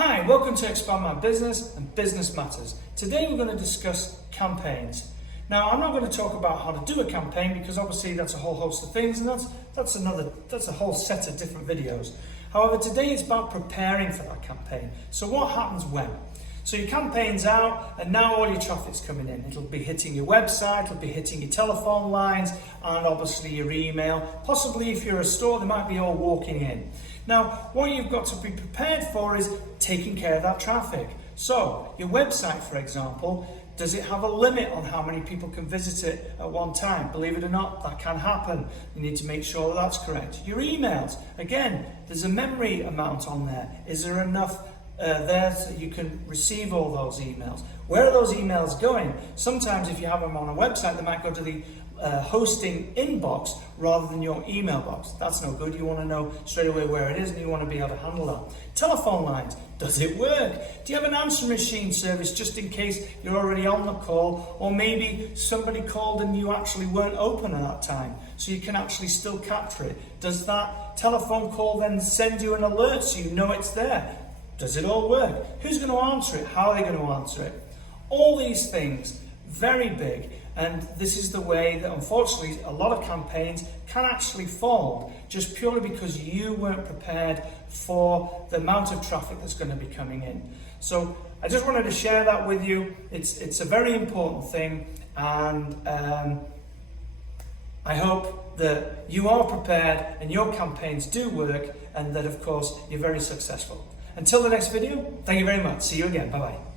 Hi, welcome to Expand My Business and Business Matters. Today we're going to discuss campaigns. Now, I'm not going to talk about how to do a campaign because obviously that's a whole host of things and that's a whole set of different videos. However, today it's about preparing for that campaign. So what happens when? So your campaign's out and now all your traffic's coming in. It'll be hitting your website, it'll be hitting your telephone lines and obviously your email. Possibly if you're a store, they might be all walking in. Now, what you've got to be prepared for is taking care of that traffic. So your website, for example, does it have a limit on how many people can visit it at one time? Believe it or not, that can happen. You need to make sure that that's correct. Your emails, again, there's a memory amount on there. Is there enough there so you can receive all those emails? Where are those emails going? Sometimes if you have them on a website, they might go to the hosting inbox rather than your email box. That's no good. You want to know straight away where it is and you want to be able to handle that. Telephone lines, does it work? Do you have an answer machine service just in case you're already on the call, or maybe somebody called and you actually weren't open at that time, so you can actually still capture it? Does that telephone call then send you an alert so you know it's there? Does it all work? Who's going to answer it? How are they going to answer it? All these things, very big, and this is the way that unfortunately a lot of campaigns can actually fall, just purely because you weren't prepared for the amount of traffic that's going to be coming in. So I just wanted to share that with you. It's a very important thing, and I hope that you are prepared and your campaigns do work, and that of course you're very successful. Until the next video, thank you very much. See you again. Bye-bye.